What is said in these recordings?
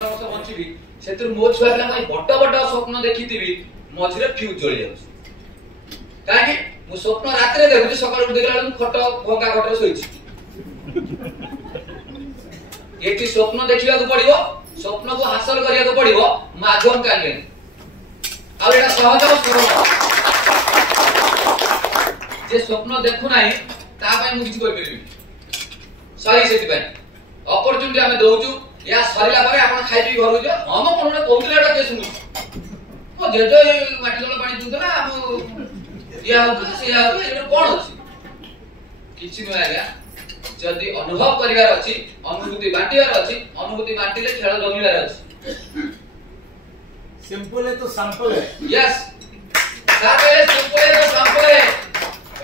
बंचिबी से मो छुआ पिला बड़ बड़ स्वप्न देखी मझे फ्यूज जली जाऊँ कहीं मु स्वप्न रात देखुची सकाल उठ देखला खट भंगा खटर शोची ये स्वप्न देखा पड़ो स्वप्न को हासिल करने पड़ो माध्यम कहीं आउ सहज सरल जे स्वप्न देखु ना मुझे सही से अपॉर्चुनिटी आम दौचु या सरला खाई पी घर जा हम कौन कहते किए शुणु मो जेज माटी जल पानी दूसरा कौन अच्छी नुह आज्ञा जदि अनुभव करार अच्छी अनुभूति बांटार अच्छी अनुभूति बांटिले खेल जमीबार अच्छी सिंपल है तो सैंपल है यस सिंपल है तो सैंपल है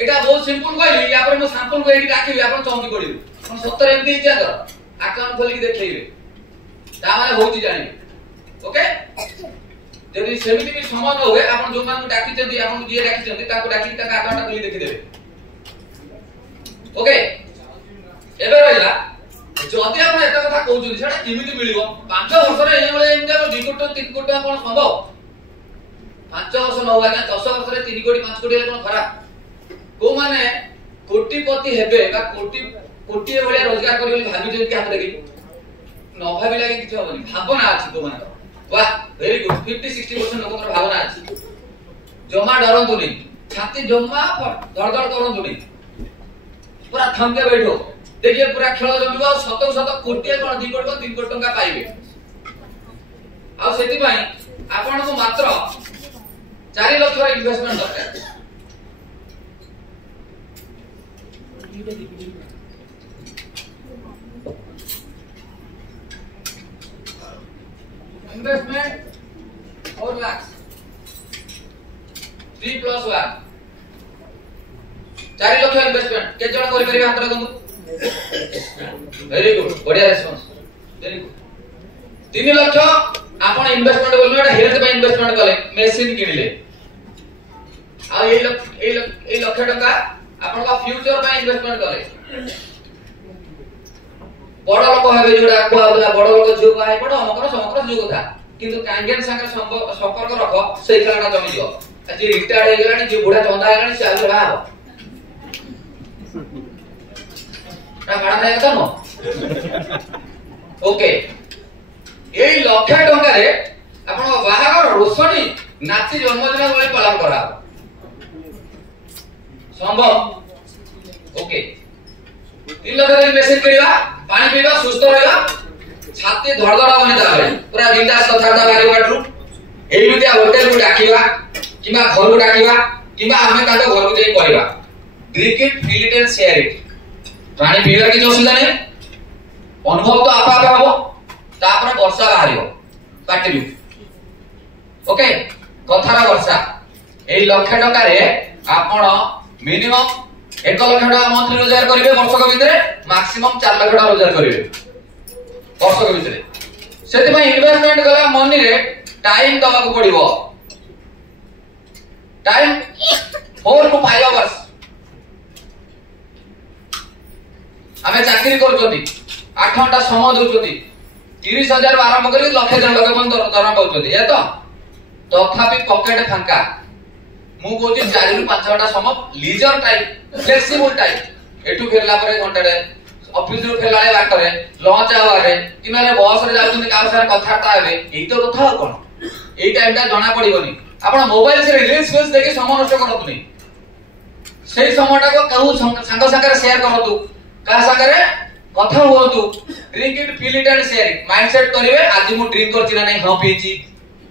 एटा बहुत सिंपल कहली या पर मो सैंपल को एठी राखिबे आपण चौंकी पड़िबे हम सत्तर एमती इच्छा कर अकाउंट खोलिक देखैबे ता माने होची जानिबे ओके जदि सेमिति भी समय न होए आपण जो मान डाकी चंदी आपण जे डाकी चंदी ताको डाकी ता अकाउंट खोली देखि देबे ओके एबे रहिला जदि आपण एता कथा कहउछन सेटा किमिति मिलिबो 5 वर्ष रे ए बेले एमते 2 कोटी 3 कोटी कोन संभव 5 वर्ष न होगा 10 वर्ष रे 3 कोटी 5 कोटी कोन खराब को माने कोटिपति हेबे बा कोटी भलिया रोजगार करी बोली भाबी जेति हम देखि न भाबी लागे किछ होबनी भावना अछि तो माने वाह वेरी गुड 50-60% लोकर भावना अछि जमा डरंतु नहीं छाती जमा धड़धड़ करंतु नहीं पूरा थमके बैठो देखिए पूरा खेल जमिबा शत शत कोटी कोन 2 कोटी 3 कोटी टंका पाइबे आ सेति पई आपण को मात्र 4 लाख इन्वेस्टमेंट दरकार इन्वेस्टमेंट 4 लाख 3 + 1 4 लाख इन्वेस्टमेंट के जण करि परिबे हातरा दंगु वेरी गुड बढ़िया रेस्पॉन्स वेरी गुड 3 लाख आपण इन्वेस्टमेंट बोलनो एटा हेल्थ पे इन्वेस्टमेंट कले मशीन किनले आ ए लाख टका आपण का फ्यूचर पे इन्वेस्टमेंट कले बड़ लोक हेबे जोडा को आउला बड़ लोक जो बाहे पड़ हमकर समकर जो कथा किंतु कांगेन संगे संपर्क रख से खेलना जमी दियो जे रिटायर्ड हे गेलानी जे बुढ़ा चंदा हे गेलानी से आगे बा ना बड़ा थाय त न ओके एई लाख टका रे आपण बाहागर रोशनी नाची जन्मदिन बोले पालन करा संभव ओके 3 लाख रे मेसेज करिवा पानी पीवा सुस्त रहला छाती धड़धड़ बने जाबे पूरा बिंदास कथाटा बारे बाटरू एई मितिया होटल को डाकिवा किमा घर को डाकिवा किमा हमें काटो घर को जाई कहबा drink it feel it and share it पानी पीवा की असुविधा नहीं अनुभव तो आपा आपा हो तापर वर्षा बाहरियो काटिबी ओके कथारा वर्षा एई लाख टका रे आपण मिनिमम 1 लाख टका मंथली रोजगार करिवे वर्षक भितरे मैक्सिमम 4 लाख टका रोजगार करिवे वर्षक भितरे सेति भाई इन्वेस्टमेंट गला मनी रे टाइम दवा को पड़िबो टाइम 4 to 5 आवर्स हमें चाकरी करछोती 8 घंटा समय दोछोती 30,000 आरंभ करी लक्ष जन लोक मन दरमा पाउछोती ए तो तथापि पॉकेट फांका मु कोची 4 रु 5 घंटा समय लीजर टाइम फ्लेक्सिबल टाइम एटू फेरला परे घंटा रे ऑफिस रो फेरला रे बाटर रे लंच आवर रे कि माने बस रे जाउछन का सारा कथाटा हेबे एई तो कथा कोन एई टाइमटा जणा पड़िबोनी आपण मोबाइल से रील्स फिल्स देखि समय नष्ट करतु नहीं सेई समयटा को कहू संग संग रे शेयर करतु का संग रे कथा होतु drink it feel it and share it mindset करिवे आज मु ड्रिंक करछि ना नहीं हां पीची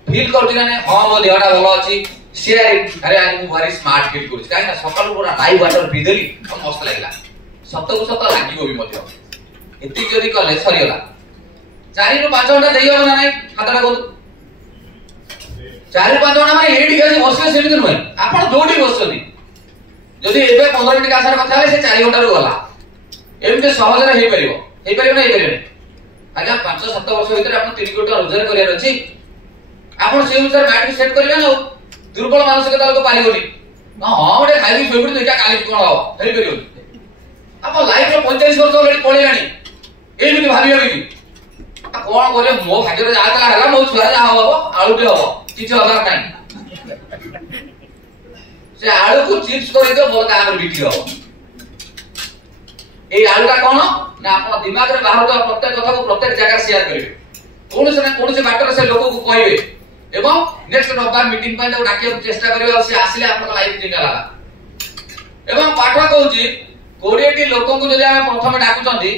फील करछि ना नहीं हां मो देहटा भलो अछि शेयर इट अरे आज मु वेरी स्मार्ट फील करछि काहे ना सकाळ पूरा नाई वाटर पी देली मस्त लागला सत को सत लागिबो भी मध्य एति जदी कले सरियला 4 रु 5 घंटा देइयो ना नहीं हातटा को 4 5 घंटा माने एडी गाजी बसले सेमिति नय आपण जोडी बसछनी जदी एबे 15 मिनिट आसार कथा ले से 4 घंटा रो गला एमते सहज रे हे परिबो ना हे परिबो आजा 5-7 वर्ष भीतर आपण 3 कोटी रोजगार करियर अछि आपण से अनुसार माइंड सेट करिवे ना दुर्बल मानसिकता लोक पारिबोनी हां ओडे खाइबी सोइबुडी देखा काली कोन हो हेरि परिबो आप लाइफ रो 45 वर्ष ऑलरेडी पळेलानी एमिति भाबियो कि कौन करे मो भाग्य जाता है मो छुआ जा हबो आलूटे हबो किछ हबार नाही से आलू को चिप्स कर दे बोल का आगर बिक्री हबो ए आलूटा कोन ना अपन दिमाग रे बाहर तो प्रत्येक कथा को प्रत्येक जगह शेयर करिवे कोन से बाटर से लोक को कहबे एवं नेक्स्ट रविवार मीटिंग पर डाकिया चेष्टा करिवे से आसिले अपन लाइफ जिंगला एवं पाठ कहूची 20 टी लोक को जदि हम प्रथम डाकुचंदी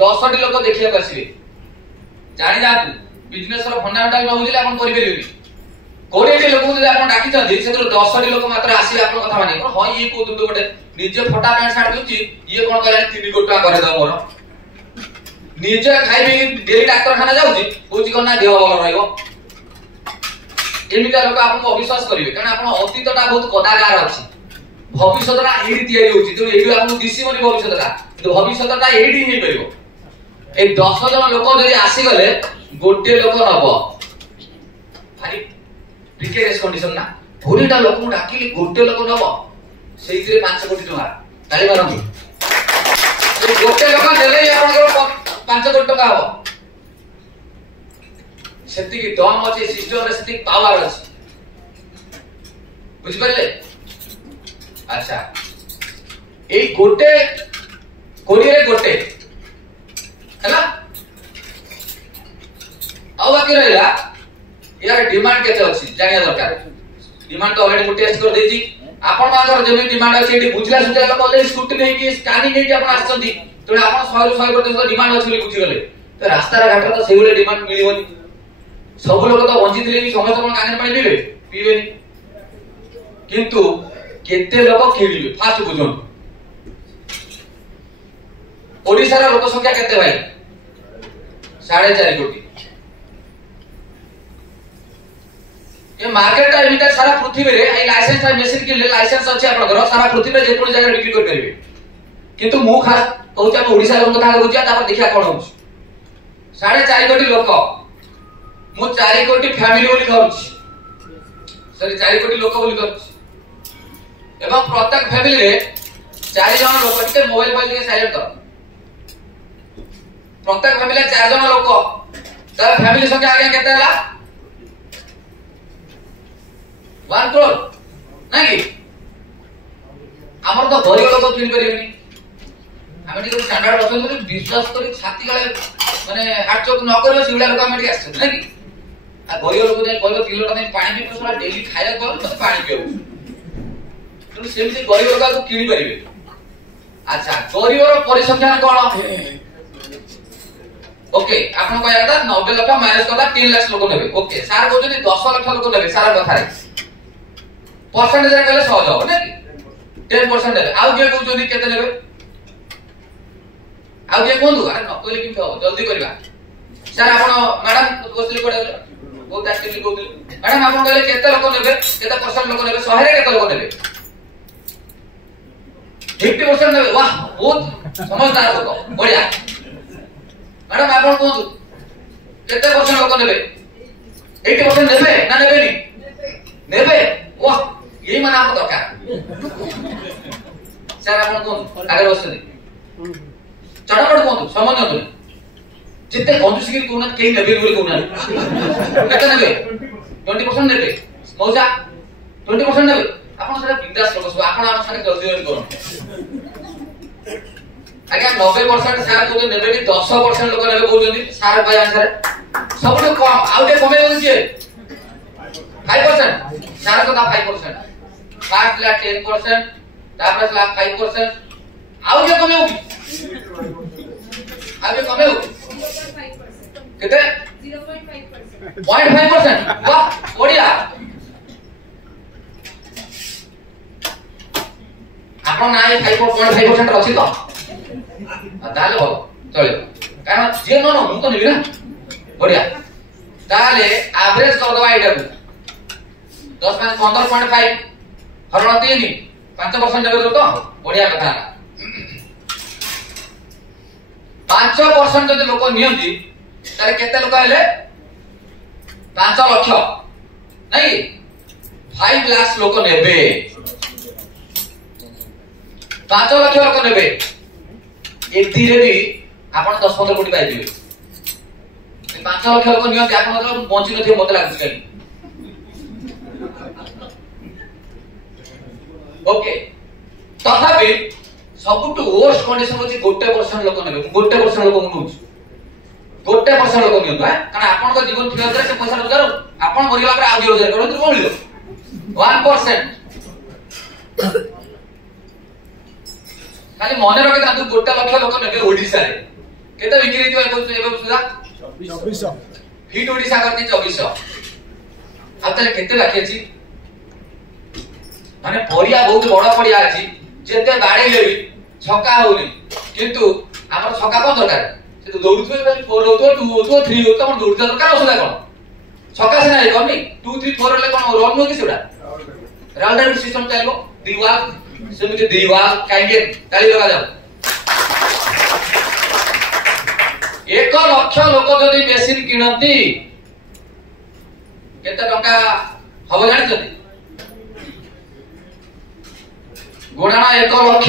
10 टी लोक देखिया आसीबे जानि जातु बिजनेस रो फंडामेंटल न बुझिले अपन करि परिबेनी 20 टी लोक को जदि अपन डाकिचंदी से 10 टी लोक मात्र आसीबे अपन कथा माने हां ये को दुदो बटे निजे फटा पैंट शर्ट दुची ये कोन कहला 3 कोटी करे द मोर निजे खाइबे डेली डॉक्टर खाना जाउची कोची कोना देह भल रहइबो एमिता लोक आपन अविश्वास करिवे कारण आपन अतीतटा बहुत कदागार अछि भविष्यतटा एडी तयारी होची तो एडी आपन दिसिबनी भविष्यतटा तो भविष्यतटा एडी हे परिबो ए 10 जन लोक जदि आसी गले गोटे लोक नबो भारी प्रिकेरियस कंडीशन ना 20 टा लोक डाकिली गोटे लोक नबो सेइथिरे 5 कोटी टका ताली मारंती ए गोटे लोक देले आपन 5 कोटी टका हबो सेति की दम अछि सिस्टम रे सेति पावर अछि बुझ पड़ले अच्छा ए गोटे कोरिये गोटे हैला आउ बाकी रहला यार डिमांड केते अछि जानिया दरकार डिमांड तो ऑलरेडी टेस्ट कर देछि आपण मागर जेमे डिमांड अछि एटी बुझला सुझा कॉलेज स्कूटी नै कि स्कैनिंग नै कि आपण आछंती तो आपण 100% डिमांड अछि बुझि गले तो रास्ता घाट तो सेउले डिमांड मिलिबोनी सब लोग तो वंचित रे समस्त कोन काने पानी पीबे पीबेनी किंतु केते लोक किनिबे फास्ट बुझन ओडिसा रा लोक संख्या केते भाई 4.5 कोटी ये मार्केट ता एमिता सारा पृथ्वी रे ए लाइसेंस आ मशीन के लाइसेंस अछि आपन घर सारा पृथ्वी रे जे कोन जगह बिक्री कर परिबे किंतु मु खास कहूछ हम ओडिसा लोक कथा कहूछ तापर देखिया कोन होछ 4.5 कोटी लोक मु 4 कोटी फैमिली बोली कहूछ सॉरी 4 कोटी लोक बोली कहूछ एवं प्रत्येक फैमिली रे 4 जन लोक के मोबाइल मोबाइल के साइलेंट कर प्रत्येक फैमिली 4 जन लोक त फैमिली संख्या आगे केते हला 1 करोड़ नाही हमर तो गरीब लोक किन परिबेनी हम टिके स्टैंडर्ड पसंद करी विश्वास करी छाती गले माने हाथ चोक न करियो सिवला लोक हम टिके आछन नाही आ गरीब लोक जाय कहबो किलोटा नै पानी पी पसला डेली खाया कर मत पानी पियो तो सेमति गरीब लोक को किनि परिबे अच्छा गरीब रो परिसंख्यान कोन ओके आपन कहया था 90 लाख माइनस करता 3 लाख लोक नेबे ओके सार को जदी 10 लाख लोक नेबे सारा कथा रे परसेंटेज रे कहले सहज हो नै 10% नेबे आउ जे को जदी केते नेबे आउ जे कोंदु अरे न कहले किम हो जल्दी करबा सर आपन मैडम बसली पड़े बहुत एक्टिवली कहउतले मैडम आपन कहले केते लोक नेबे केते परसेंट लोक नेबे 100 रे केते लोक नेबे 50% नेबे वाह बहुत समझदार लोक बढ़िया मैडम आपन कोंदु केते परसेंट लोक नेबे 80% नेबे ना नेबेनी नेबे वाह यही माने आप दरकार सर आपन कोंदु आगे बसनी चढ़ापड़ कोंदु समझ न जिते कंजूसी की कोना केही नेबे बोली कोना केते नेबे 20% नेबे मौजा 20% नेबे आपन सारा बिंदास लोक सब आपन हम सारे जल्दी जल्दी करो आज्ञा 90% सार को नेबे 10% लोक नेबे बोलजनी सार भाई आंसर सबसे कम आउटे कमे होची 5% सार को 5% 5 लाख 10% तापर लाख 5% आउ जे कमे होगी आउ कमे होगी कितने 0.5% वाह बढ़िया आपन नाइ 5.5% अछि तो ताले भलो चले कारण जे न मु तो नेबी ना बढ़िया ताले एवरेज कर दवा एटा 10 15.5 हरण 3 5% देबे तो बढ़िया कथा 5% जदि लोक नियंती तारे केते लोक हेले 5 लाख नहीं 5 लाख लोक नेबे 5 लाख लोक नेबे एथि रे भी आपण 10-15 कोटी पाइ दिबे 5 लाख लोक नियंती आपण बंची नथिबे मते लागुछ कहीं ओके तथापि सबुठु वर्स्ट कंडीशन होची 1% लोक नेबे 1% लोक नउछ 1% लोक नियंतो कारण आपण को जीवन ठीक होतरे से पैसा रोजगार आपण मरिला पर आ रोजगार करत कोन लियो 1% खाली मने रखे तांतु 1 लाख लोक नेबे ओडिसा रे केते बिक्री दियो एबे सुधा 2400 हिट ओडिसा करती 2400 आतले केते लाख अछि माने परिया बहुत बड़ परिया अछि जेते बाड़ी लेबी छक्का होनी किंतु हमर छक्का कोन दरकार से तो दौड़ुथबे खाली 4 होतो 2 होतो 3 होतो हमर दौड़ता दरकार असुदा कोन छक्का से नाही करनी 2 3 4 ले कोन रन नो कि सेडा राउंड सिस्टम चलबो दीवार सेमिति दीवार काइगे ताली लगा जाओ 1 लाख लोक जदी मेसिन किनंती केते टका हबो जानि छथि गुणाना 1 लाख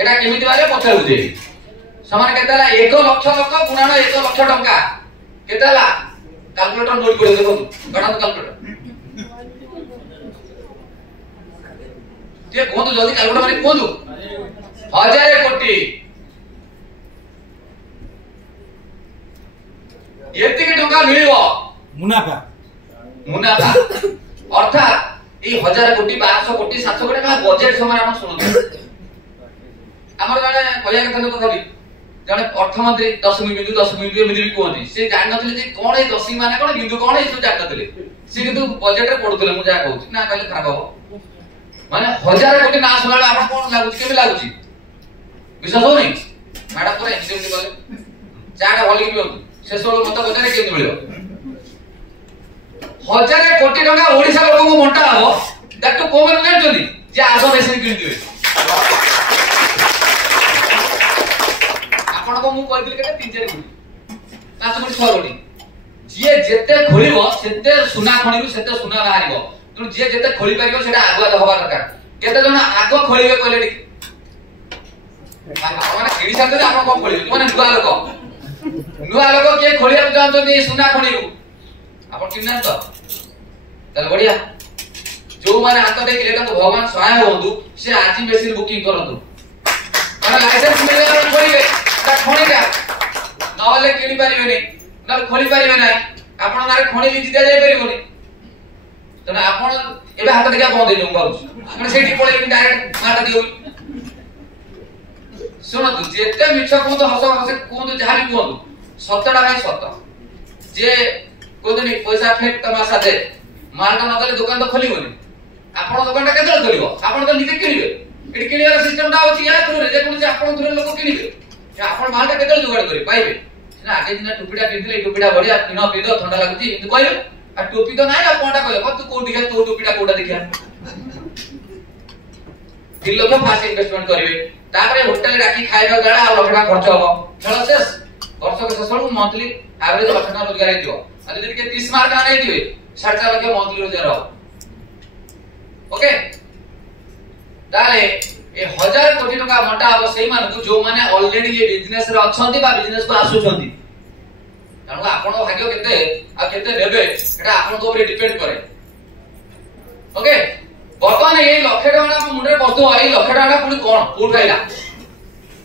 एटा केमिति बारे पछाउ दे समान केतेला 1 लाख लोक गुणाना 1 लाख टका केतेला कैलकुलेटर नोट कर देखो गणा तो कैलकुलेटर ते कोन जल्दी कैलकुलेटर माने कोन 1000 कोटी एतिके टका मिलिबो मुनाफा मुनाफा अर्थात ए 1000 कोटी 1200 कोटी 700 कोटी का बजेट समय हम सुनु हमर गाने कहया कथा तो कथि जने अर्थमंत्री 10 बिंदु एमिति भी कोहनी से जान नथले जे कोन ए 10 माने कोन बिंदु कोन ए सो जान नथले से किंतु बजेट रे पडुतले मु जा कहूची ना कहले खराब हो माने 1000 कोटी ना सुनाले आपण कोन लागुची केबे लागुची विश्वास हो नहीं मैडम तोरा एमिति बोले जाडा बोली कि से सोलो मत बजारे केमि मिलियो 1000 कोटी टका ओडिसा लोक को मोंटा हो दैट तो कोबे नै जनी जे आगो मेसिन किन दिवे आपण को मु कहि दिले केते 3 4 कोटी 5 कोटी 6 कोटी जे जेते खोलिबो सेते सुना खणिरु सेते सुना बाहरिबो तु जे जेते खोली परिबो सेटा आगुआ दहबा दरकार केते जण आगो खोलिबे कहले ठी माने किडी साथे आपण को खोलिबे माने नुआ लोक के खोलिया जानते सुना खणिरु आपण किन्ना तो चल बढ़िया जो माने हाथ दे के भगवान सहाय होंदु से आज मेसिन बुकिंग करंतु माने लाइसेंस मिले खोलिबे ता खणिका नहले किनि परिबे नै न खोली परिबे नै आपण नारे खणी लिजि दिया जाय परिबोनी तने आपण एबे हाथ देखा बंद देउ बाबू माने सेठी पळे डायरेक्ट मार दियो सुनो तू जेते मिछ को तो हस हस को तो जहां भी को सतडा भाई सत जे कोदनी पैसा फेक तमाशा दे मालटा न देले दुकान तो खोलिबोनी आपण दुकान ता केतल खोलिबो आपण तो निजे किनिबे एटी किनिबार सिस्टम ता होची या थ्रू रे जे कोन जे आपण थ्रू लोक किनिबे आपण मालटा केतल जुगाड़ करी पाइबे ना आगे दिन टोपीडा किनले टोपीडा बढ़िया किनो पिदो ठंडा लागुची तू कहले आ टोपी तो नाही आ कोंटा कहले तू कोठी के तो टोपीडा कोडा देखिया 3 लाख फास्ट इन्वेस्टमेंट करिवे तापरे होटल राखी खाइबा गळा आ लखडा खर्च होबो खेल शेष वर्ष के शेष मंथली एवरेज लखडा रोजगार हेतियो आ जदि के 30 मार्क आने दिवे 4.5 लाख मंथली रोजगार हो ओके ताले ए 1000 कोटी टका मोटा अब सेही मान जो माने ऑलरेडी ये बिजनेस रे अछंती बा बिजनेस को आसुछंती कारण आपण भाग्य केते आ केते नेबे एटा आपण को ऊपर डिपेंड करे ओके वर्तमान ए लाख टका मुंडे बस्तु ए लाख टका पुनी कोन कोड खाइला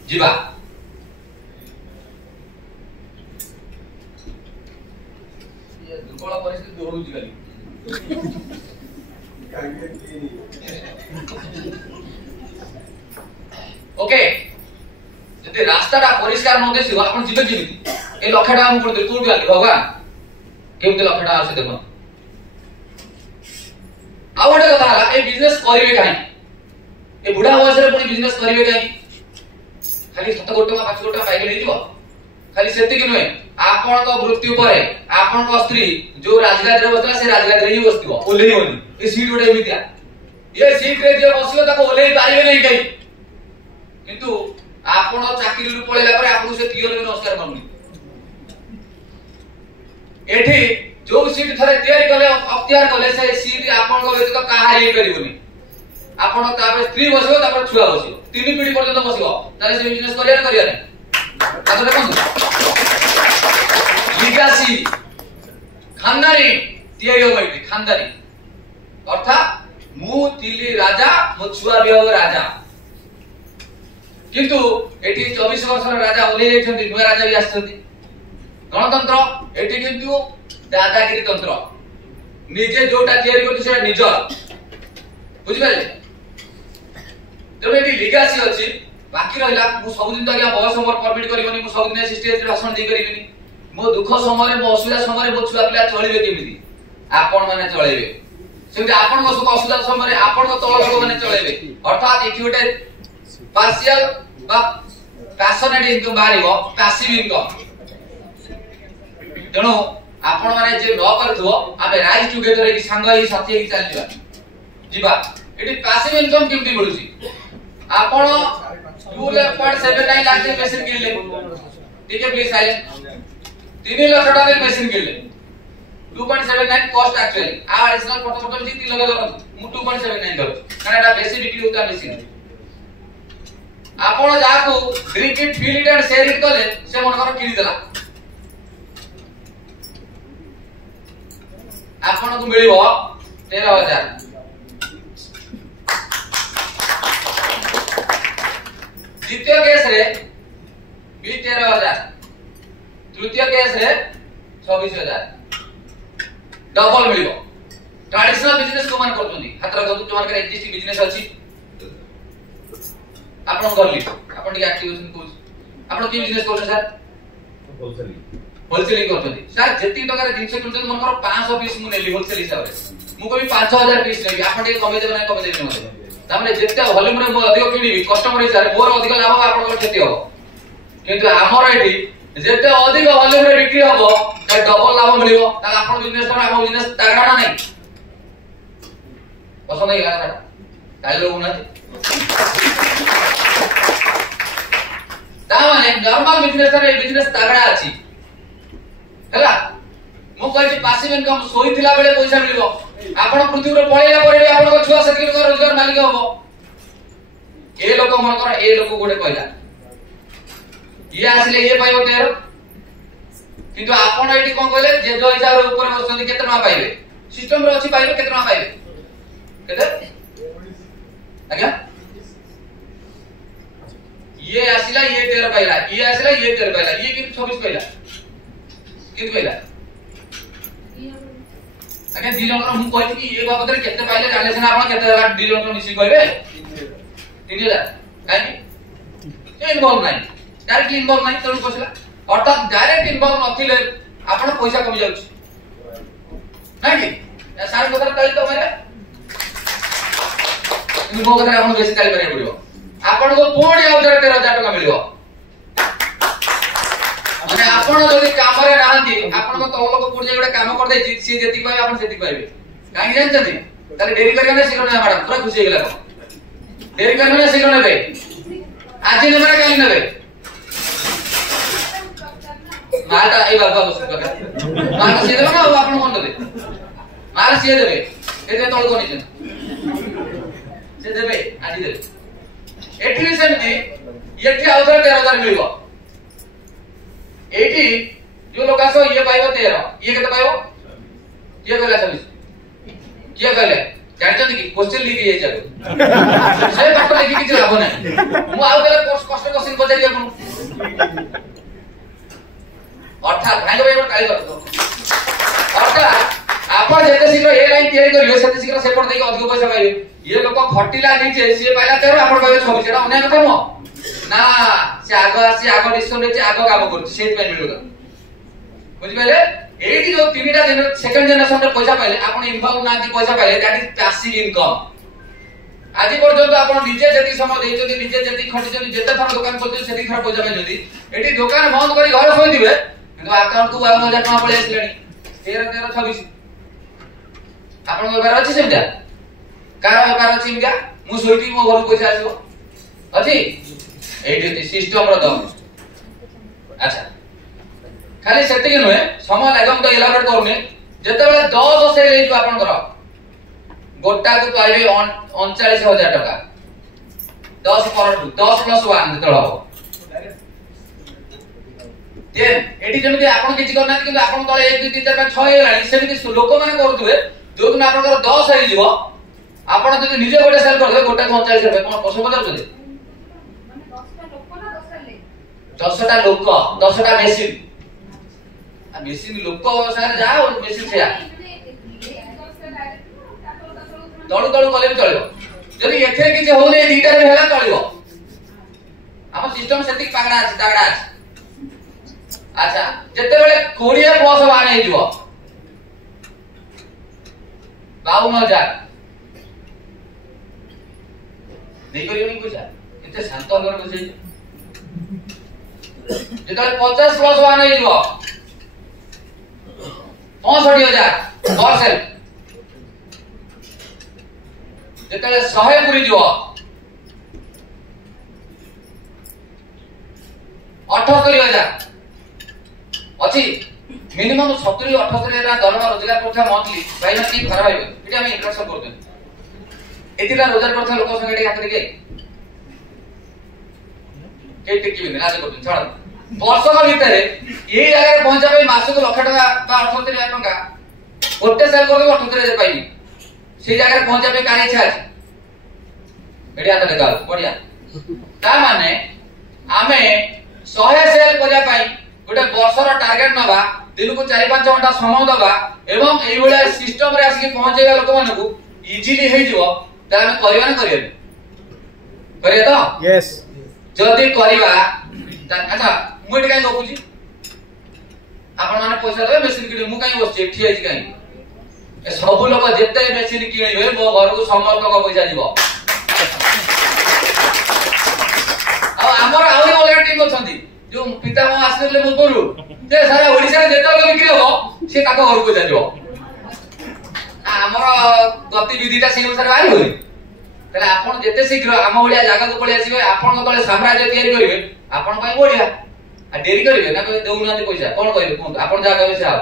जीवा ये दुर्बल परिस्थिति दोडुची गाली ओके जदि रास्ताटा परिष्कार न देसी आपण जीवे जीवित ए लाख टका मु कोड कोड गाली भगवान केमते लाख टका आसे देखो आवडे कथा हला ए बिजनेस करिवे काई ए बुढा बयस रे पुनी बिजनेस करिवे काई खाली 7 कोटी टका 5 कोटी टका पाइले दिबो खाली सेति कि नय आपण को मृत्यु परे आपण को स्त्री जो राजगादी रे बसला से राजगादी रे ही बसतिबो ओलेनी होनी ए सीट ओडे मित्या ये सीट रे जे बसियो ताको ओलेई पारिबे नै काई किंतु आपण चाकरी रु पळेला परे आपण से तियोर नमस्कार करनी एठी जो सीट थरे तयारी कले अख्तियार कले से सीट आपण को व्यतीत काहारी करिवनी आपण तापर स्त्री बसियो तापर छुआ बसियो तीन पीढ़ी पर्यंत बसियो ताले से बिजनेस करिया नै करिया नै तातो देखो लिगासी खानदानी तैयारी हो गई खानदानी अर्थात मु तिली राजा मो छुआ भी हो राजा किंतु एटी 24 वर्षर राजा ओले जेछंती नुआ राजा भी आछंती गणतंत्र एटी किंतु दादागिरी तंत्र निजे जोटा तैयारी करती से निज बुझि पाले तो एटी लिगासी अछि बाकी रहला मु सब दिन तो आज्ञा बयस मोर परमिट करबनी मु सब दिन स्टेज रे भाषण दे करबिनी मो दुख समय मो असुविधा समय मो छुआ पिला चलिबे केमिति आपण माने चलेबे सेमति आपण को सुख असुविधा समय आपण को तळ लोक माने चलेबे अर्थात एठी गोटे पार्शियल बा पैशनेट इनकम बारिबो पैसिव इनकम तेणु आपण माने जे न करथबो आमे राइज टुगेदर की संग ही साथी ही चल जिबा जिबा एठी पैसिव इनकम केमति मिलुची आपण 2.79 लाख के मशीन किनले ठीक है प्लीज साइलेंट 3 लाख टका के मशीन किनले 2.79 कॉस्ट एक्चुअली आ एडिशनल फोटो जी 3 लाख दरन मु 2.79 दर कारण एटा बेसी बिक्री होता मशीन आपण जाको drink it feel it and share it कले से मन कर किनी देला आपण को मिलिबो 13000 द्वितीय केस रे भी 13000 तृतीय केस रे 26000 डबल मिलिबो ट्रेडिशनल बिजनेस को मान करछोनी हातर गदु जो मान एक्जिस्टिंग बिजनेस अछि आपण करली आपण टी एक्टिवेशन कोर्स आपण की बिजनेस करछ सर होलसेलिंग करछोनी सर जेती टका रे जिंस किनछन मन कर 500 पीस मु नेली होलसेल हिसाब रे मु कोइ 5000 पीस नेबी आपण टी कमे देबे ना कमे देबे मते तामने जेते वॉल्यूम रे मो अधिक किनिबी कस्टमर हिसाब मोर अधिक लाभ आपण को क्षति हो किंतु हमर एठी जेते अधिक वॉल्यूम रे बिक्री हबो त डबल लाभ मिलिबो त आपण बिजनेस कर हम बिजनेस तगड़ा ना नहीं पसंद नहीं लगा ताई लोग ना ता माने नॉर्मल बिजनेस रे बिजनेस तगड़ा अछि हला मु कहै पासिव इनकम सोइथिला बेले पैसा मिलिबो आपण पृथ्वी रे पळेला परे आपण को छुआ सकी रोजगार मालिक हबो ए लोक मन कर ए लोक गोटे कहला ये आसले ये पाइबो तेर किंतु आपण एठी कोन कहले जे जो हिसाब रे ऊपर बसथि केते टका पाइबे सिस्टम रे अछि पाइबे केते टका पाइबे केते आज्ञा ये आसिला ये तेर पाइला ये आसिला ये तेर पाइला ये कि 26 पाइला कित पाइला आगे दी जन मु कहि कि ये बाबत रे केते पाइले जाने से आपण केते लाख दी जन मिसी कहबे 3000 काई से इन्वॉल्व नाही डायरेक्ट इन्वॉल्व नाही तळु पसला अर्थात डायरेक्ट इन्वॉल्व नथिले आपण पैसा कमी जाउछ नाही कि सारे बदर तळि तो मारे इन मो कथा आपण बेसी तळि मारे पड़िबो आपण को पुणी आउ 13000 टका मिलिबो माने आपण जदी काम रे रहंती आपण को तळ लोक पुणी जेगडे काम कर दे सी जेति पाए आपण सेति पाइबे काई जानछथि ताले डेरी करबे ना शीघ्र ना मैडम पूरा खुशी गेला डेरी करबे ना शीघ्र नेबे आज नेबे काई नेबे मालटा ए बाबा बस कर माल सी देबे ना आपण कोन देबे माल सी देबे एते तळ कोनी से देबे आज देबे एठी सेमती एठी आउ 13000 मिलिबो एठी जो लोक आसो ये पाइबो 13 ये केते पाइबो ये कहला 26 किया कहले जानछन कि क्वेश्चन लिखि जाय जाबो से बात लिखि किछ लाभ नै मु आउ देला कष्ट क्वेश्चन पचारि आपण अर्थात भाई भाई काली करतो अर्थात आपण जेते शीघ्र ए लाइन तयारी करियो सेते शीघ्र सेपट देके अधिक पैसा पाइबे ये लोक खटिला नीचे से पाइला 13 आपण पाइबे 26 एटा अन्याय कथम ना से आगो डिस्कशन रे आगो काम करछ सेट पे मिलुगा बुझि पाले एठी जो तीनटा सेकंड जनरेशन रे पैसा पाइले आपण इन्वॉल्व ना दी पैसा पाइले दैट इज पैसिव इनकम आज पर्यंत आपण निजे जति समय देइछथि निजे जति खटिछथि जेते थर दुकान खोलछथि सेति थर पैसा पाइछथि एठी दुकान बंद करी घर सोइ दिबे किंतु अकाउंट को 52000 टका पळे आसलेनी 13 26 आपण व्यापार अछि सेमिया कार व्यापार अछि सेमिया मु सोइति मो घर पैसा आसीबो अछि एठी सिस्टम रो दम अच्छा खाली सेति नुहे समय लागम तो एलाबोरेट करने जते बेले 10 सेल हे जो आपण कर गोटा को पाइबे 39000 टका 10 पर 10 + 1 जते हो देन एटी जेमिति आपण किछि करना कि आपण तळे 1 2 3 4 5 6 हेलानी सेमिति लोक माने करथुवे जो दिन आपनकर 10 होई जिवो आपण जदि निजे गोटे सेल करदे गोटे 39 रुपए कोन पसो बजाउ छले माने 10 टा लोक 10 टा मेसिन आ मेसिन लोक सारे जा मेसिन से तळु तळु कले चलिबो जदि एथे किछि होले दीटा रे हेला चलिबो हम सिस्टम सेति पागडा अछि तागडा अछि अच्छा जते बेले 20 प्लस वान हे जिवो 52000 नहीं करियोनी कुछा एते शांत होकर बसे जते 50 प्लस वान हे जिवो 65000 पर सेल जते 100 पुरी जिवो 78000 अछि मिनिमम 70 78000 दरमा रोजगार करथा मंथली भाई ना की खराब है एटी हम इंट्रोडक्शन करते एतिला रोजगार करथा लोक संगे एटी हाथ के टिकी बिना आज करते छाड़ वर्ष का भीतर एई जगह रे पहुंचा भाई मास को लाख टका बा 78000 टका गोटे सेल कर 78000 पाइबी से जगह रे पहुंचा भाई काहे इच्छा अछि एटी हाथ देखा बढ़िया ता माने आमे 100 सेल करिया पाई गोटे वर्षर टार्गेट नबा दिन को 4-5 घंटा समय दबा एवं एई बेला सिस्टम रे आसी पहुंचेगा लोक माने को इजीली हे जिवो त हम करिया ना करिया तो यस जदी करिवा अच्छा मु एटे काई गपुची आपण माने पैसा देबे मेसिन किने मु काई बसचेठी आइछि काई ए सब लोक जेते मेसिन किनेबे मो घर को समस्त को पैसा दिबो आ हमर आउरी ओला टीम अछंती जो पिता मां आसले मुबरु जे सारा ओडिसा रे जेते लोक बिक्री हो से ताको घर को जाजो हमर गतिविधिटा से अनुसार बारी होई तले आपण जेते शीघ्र हम ओडिया जागा को पळि आसीबे आपण को तळे साम्राज्य तयारी करिवे आपण पई ओडिया आ देरी करिवे ना देउ नांती पैसा कोन कहिबे कोन आपण जागा से आ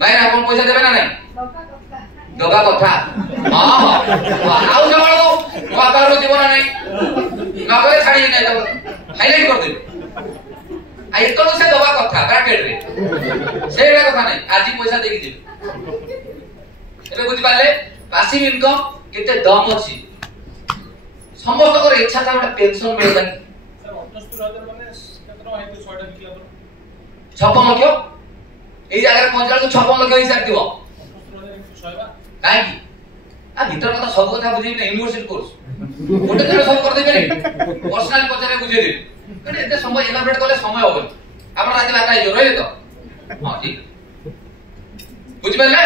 भाई आपण पैसा देबे ना नाही दगा कथा हां आउ जमाळ को वातावरण जीवन नाही नगरे छाडी नाही तो हाइलाइट कर दे आ एको से दगा कथा ब्रैकेट रे सेरा कथा नाही आजि पैसा देकी देबे एबे बुझि पाले पासिव इनकम केते दम अछि समस्त को इच्छा था गोटे पेंशन मिलता सर 78000 माने केतना है तो 100 टा निकला 56 लाख एई जगह पहुंचला को 56 लाख हिसाब दिबो 78000 काहे की आ भीतर कथा सब कथा बुझी ना यूनिवर्सिटी कोर्स गोटे दिन सब कर दे पारे पर्सनल पचारे बुझे दे कने एते समय एलाबरेट करले समय होबे आपण राति बात आइ जो रहले तो हां ठीक बुझ पाले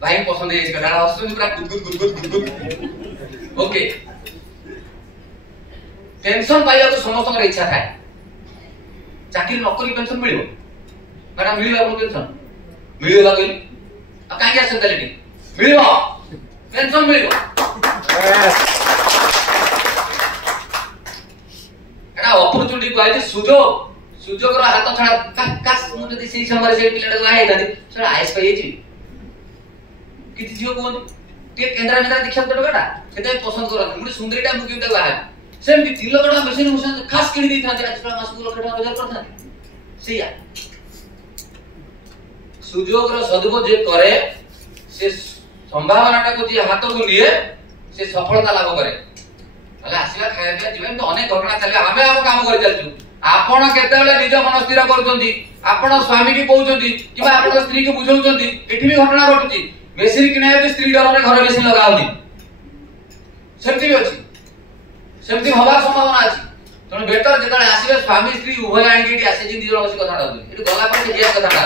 भाई पसंद है इसका डाला हंसुनी पूरा गुदगुद ओके पेंशन पाइला तो समस्त कर इच्छा थाए चाकरी नौकरी पेंशन मिलिबो मैडम मिलिबो आपन पेंशन मिलिबो लागली आ काहे आछन तालेटी मिलिबो पेंशन मिलिबो एटा अपॉर्चुनिटी पाइले सुजोग रो हाथ छडा कास मु जदी सेही समय से पिलाडा लाए दादी सर आइस पाइ छी किति जियो कोन के केंद्र में दीक्षा टकाटा सेते पसंद करत मुडी सुंदरीटा मुकिटा बाहा सेम 3 लाख टका मशीन मुसन खास किनि दी था आज मास को लाख टका रोजगार करथा सेया सुजोग रो सदुपयोग जे करे से संभावनाटा को जे हाथ को लिए से सफलता लाभ करे हला आसीला खाया पिया जीवन तो अनेक घटना चले हमें हम काम कर चलछु आपण केतेले निज मन स्थिर करचंती आपण स्वामी की कहउचंती किबा आपण स्त्री के बुझौचंती एठी भी घटना घटुची मेसिन किने भी स्त्री डर रे घर मेसिन लगाउनी सेमति भी अछि सेमति हवा संभावना अछि तने बेटर जेतले आसीबे स्वामी स्त्री उभय आनी केटी आसे जिन दिजण बसी कथा डाउनी एठी गला पर जे कथा डा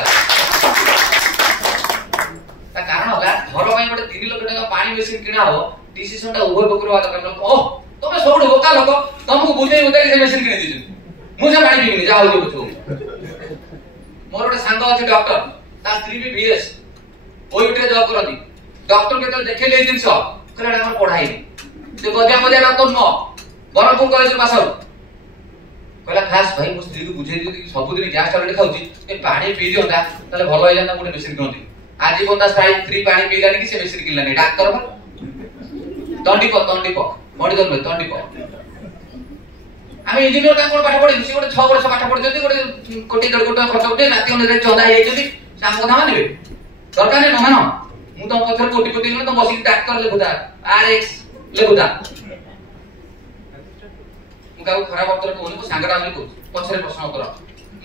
ता कारण होला घर पई बडे 3 लाख टका पानी मेसिन किना हो डिसिजन ता उभय बकरवा दरकार ओ तमे सबड बोका लोक तुमको बुझे उते से मेसिन किने दिजन मुझे पानी पीनी जा हो बुझो मोर गोटे सांग अछि डॉक्टर ता स्त्री भी बीएस ओइटे जॉब करनी डॉक्टर केतल देखे ले जिंस कहला हमर पढ़ाई से गदिया डॉक्टर न बरमपुर कॉलेज पास आउट कहला खास भाई मो स्त्री को बुझे दी सब दिन गैस टैबलेट खाउची ए पानी पी दियोंदा तले भलो होय जाना गोटे मेसिन किनती आज बंदा स्ट्राइक फ्री पानी पीलानी कि से मेसिन किनलानी डॉक्टर पर तंडी प मेडिकल में तंडी प आम इंजीनियर का कोन पाठ पढि सी गोटे 6 वर्ष पाठ पढि जति गोटे कोटी 1.5 कोटी खर्च उठे राति अनुसार चंदा हे जति हम कथा मानबे सरकार ने न मानो मु तो पछर कोटी कोटी तो बसी डाक्टर लेखुदा आरएक्स लेखुदा मु का खराब उत्तर कोन को सांगरा हम को पछरे प्रश्न उत्तर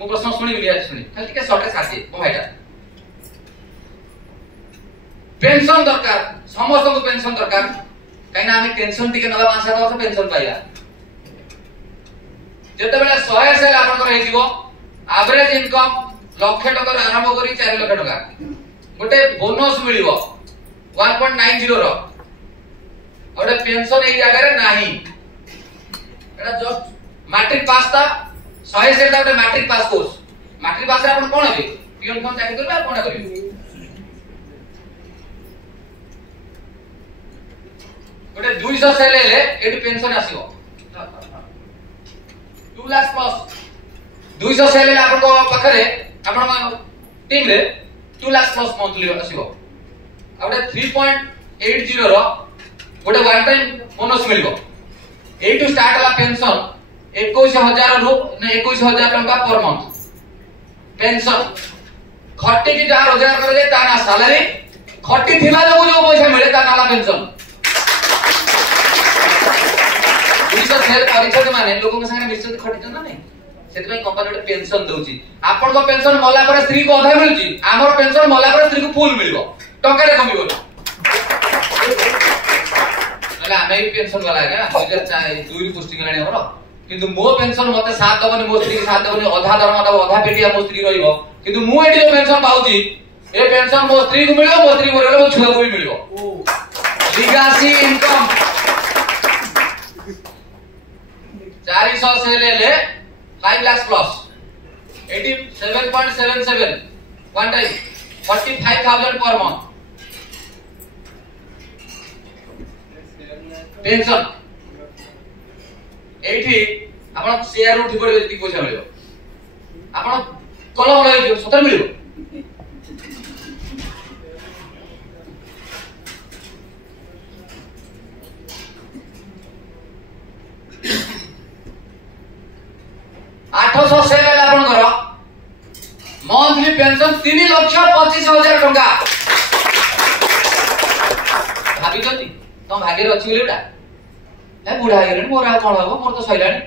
मु प्रश्न सुनि लिया सुनि खाली के शॉर्ट साथी ओ भाईटा पेंशन दरकार समस्त को पेंशन दरकार काई ना हम टेंशन टिके नबा 5-7 वर्ष पेंशन पाइया जते बेला 100 से लाभ कर हेजिवो एवरेज इनकम लाख टका आरंभ करी 4 लाख टका गोटे बोनस मिलिवो 1.90 रो गोटे पेंशन ए जगह रे नाही एटा जस्ट मैट्रिक पास था 100 से गोटे matric pass course matric pass रे आपण कोन हेबे पियन कोन चाकरी करबे कोन करबे गोटे 200 से ले एटी पेंशन आसीबो 2 लाख प्लस 200 से ले आपन को पाखरे आपन टीम रे 2 लाख प्लस मंथली आसीबो गोटे 3.80 रो गोटे वन टाइम बोनस मिलबो एटू स्टार्ट वाला पेंशन 21000 रु 21000 टका पर मंथ पेंशन खट्टी की जहा रोजगार करे जे ता ना सैलरी खट्टी थिला जो पैसा मिले ता नाला पेंशन 200 सेल परिचय माने लोगों के संगे निश्चित खटी ना नहीं सेति में कंपनी ଗୋଟେ पेंशन दउची आपन को पेंशन मला पर स्त्री को अधा मिलची हमर पेंशन मला पर स्त्री को फुल मिलबो टका रे कमिबो नला आमे पेंशन वाला है ना 2002 पोस्टिंग लाने हमर किंतु मो पेंशन मते साथ दबनी मो स्त्री के साथ दबनी आधा दरमा दब आधा पेटिया मो स्त्री रहिबो किंतु मु एडी जो पेंशन पाउची ए पेंशन मो स्त्री को मिलबो मो स्त्री मरले मो छुआ को भी मिलबो लिगासी इनकम 400 से ले 5 lakh plus 87.77 one time 45,000 per month pension एठी आपण शेयर उठी पड़े जति पैसा मिलियो आपण कलम लगे सतर मिलियो से मंथली पेंशन 3,25,000 टका भाभी जति तुम भाग्य अछि बोलेटा ए बुढ़ा गेले मोर आ कोन हबो मोर तो सइलानी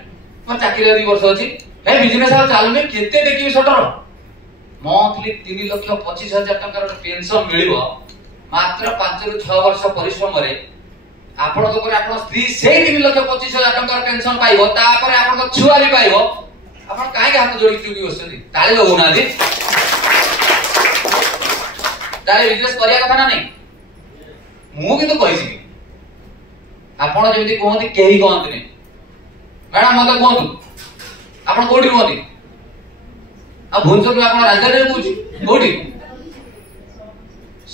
मोर चाकरी 2 वर्ष अछि ए बिजनेस आ चालुनी केते देखि सटर मंथली 3,25,000 टका रो पेंशन मिलिबो मात्र 5 ରୁ 6 वर्ष परिश्रम रे आपण को पर आपण स्त्री से 3,25,000 टका पेंशन पाइबो ता पर आपण को छुआ भी पाइबो आपण काहे के हाथ जोड़ी चुकी बसती ताले लगो ना दे ताले बिजनेस करिया कथा ना नहीं मु किंतु कहिसी आपण जेमिति कोहंती केही कोहंती नहीं मैडम मते कोहंतु आपण कोठी कोहंती आ भुवनेश्वर आपण राजधानी रे पूछि कोठी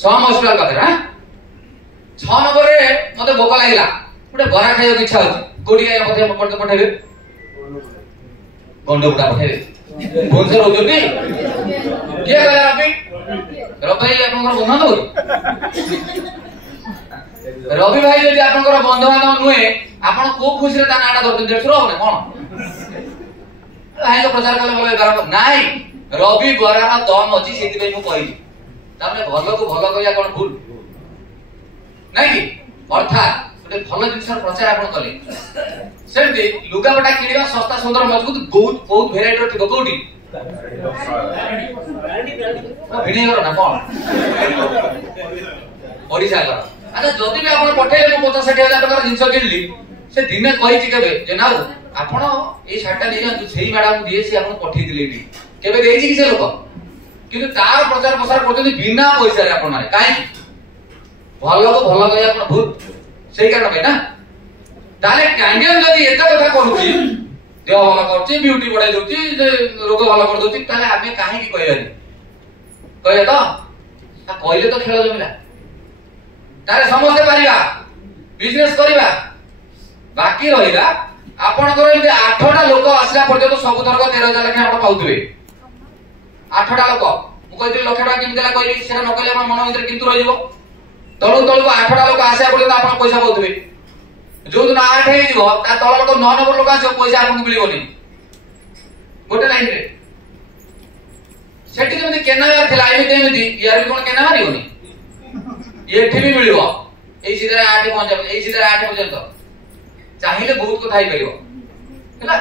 सम हॉस्पिटल पाखरे हां 6 नंबर रे मते भोक लागिला गोटे बरा खाइयो इच्छा होची कोठी आया मते पट पठाइबे गोंडो बुटा पठाइबे भुवनेश्वर होजोटी के गला रबी आपन बंधु रवि भाई यदि आपन बंधु बांधव नुहे आपन को खुशी रे ता नाटा दरते जेठरो होने कोन हाय तो प्रचार करले बोले बार नाही रवि बरार दम अछि सेति पे मु कहि तामे भलो को भलो कहिया कोन भूल नाही कि अर्थात गोटे भलो जिंसर प्रचार आपन कले सेमति लुगापटा किनिबा सस्ता सुंदर मजबूत बहुत बहुत भेराइटी रो कोठी विनिगर ना कोन ओडिसा कर अच्छा जदि भी आपण पठेले मो 50-60,000 टका जिंस किनली से दिने कहि छि केबे जे ना आपण ए शाटा नै जंतु सेही मैडम दिए से आपण पठेई दिले नी केबे देइ छि कि से लोक किंतु तार प्रचार प्रसार करते बिना पैसा रे आपण माने काहे भलो को भलो कहि आपण भूत सेही कारण बे ना ताले कैंडियन जदि एते कथा करूची देह भलो करची ब्यूटी बढ़ाई दोची जे रोग भलो कर दोची ताले आमे काहे की कहले कहले तो आ कहले तो खेल जमिला तारे समस्ते पारिबा बिजनेस करिबा बाकी रहिला आपनकर एते 8टा लोक आसला पर्यंत सब थरक 13,000 लाख आपण पाउतबे 8टा लोक मु कहि लाख टका किन देला कहली सेरा न कहले आपण मन भीतर किंतु रहिबो तळु तळु 8टा लोक आसे पर्यंत आपण पैसा पाउतबे जो दिन 8 हे जिवो ता तळ लोक 9 नंबर लोक आछो पैसा आपन मिलिबोनी गोटे लाइन रे सेठी जमि केनार थिला एमिति यार कोन केना मारिबोनी एठी भी मिलिबो एई सीधा 8 पहुंच एई सीधा 8 पर्यंत चाहिले बहुत कथा ही करियो हैला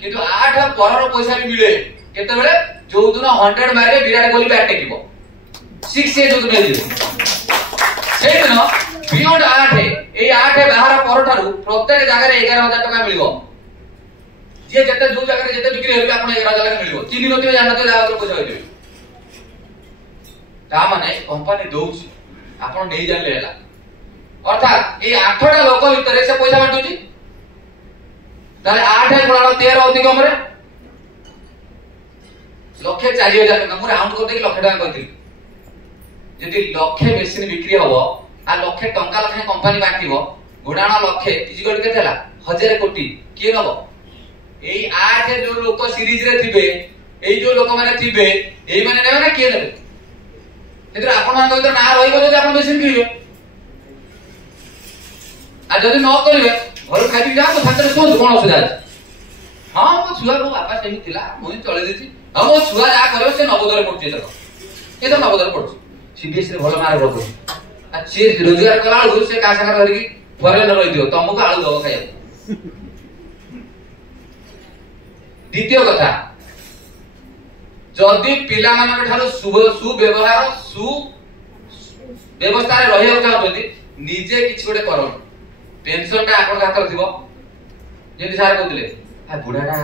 किंतु 8 परर पैसा भी मिले केते बेले जो दिन 100 मारे विराट कोहली बैट टेकिबो 6 ए जो दिन हेजिबो सेई दिन बियॉन्ड 8 एई 8 बाहर पर ठारू प्रत्येक जगह रे 11000 टका मिलिबो जे जते जो जगह रे जते बिक्री हेबे आपण 11000 टका मिलिबो चिनी नथिबे जानते जागर पैसा होइबे ता माने कंपनी दोउची आपण नै जानले हैला अर्थात ए 8टा लोक भितर से पैसा बांटुची ताले 8 गुणा 13 अधिक हमरे लक्षे 4000 टका मु राउंड कर दे लक्षे टका कहथि जदि लक्षे मेसिन बिक्री हबो आ लक्षे टका लक्षे कंपनी बांटिबो गुणाना लक्षे इजिकल के थला 1000 कोटी के नबो एई 8 जो लोक सीरीज रे थिबे एई जो लोक माने थिबे एई माने नेबे ना के नेबे एतिर आपण मान भीतर ना रहिबो जे आपण मेसिन किनिबे आ जदि न करिवे घर खाइ जा तो छात्र सो कोन असुविधा अछि हां मो छुआ को बापा सेही थिला मोहि चले देछि हां मो छुआ जा करबे से नवोदय पढछि त ए तो नवोदय पढछि सीबीएस रे भलो मार्क रखो आ से रोजगार कला गुरु से का संग धरि फरे न रहि दियो तमको आळु दो खाय द्वितीय कथा जदि पिला मानक ठारो सुव्यवहार सु व्यवस्था रे रहियो चाहबोदी निजे किछ गोटे करो पेंशन टा आपण हाथ थिबो जेति सार कहतिले आ बुढाटा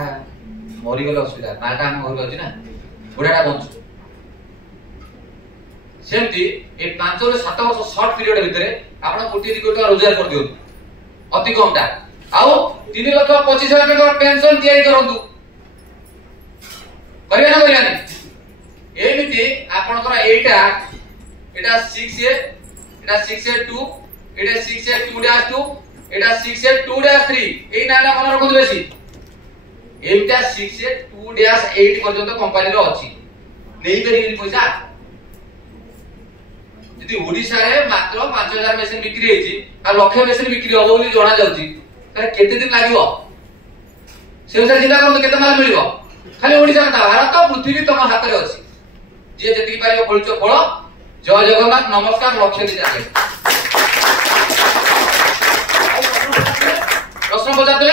मरि गेल असुविधा माटा हम घर अछि ना बुढाटा बंचु सेमती ए 5 ରୁ 7 वर्ष शॉर्ट पीरियड भितरे आपण कोटी 2 कोटी रोजगार कर दियो अति कमटा आउ 3,25,000 टका पेंशन तयारी करंतु करिया ना करिया नहीं एमिति आपण कर एटा 6a एटा 6a2 एटा 6a2-2 एटा 6a2-3 एई नाला मन रखु बेसी एटा 6a2-8 पर्यंत कंपनी रो अछि नेई करी पैसा यदि ओडिसा रे मात्र 5000 मेसिन बिक्री हेछि आ लक्ष मेसिन बिक्री होबो बोली जणा जाउछि त केते दिन लागिवो सेउसा जिल्ला कोन केते माल मिलिवो खाली ओडिसा का भारत पृथ्वी तम हाथ रे अछि जे जति पारियो फळचो फळ जय जगन्नाथ नमस्कार लक्ष्य दि जाके प्रश्न पचार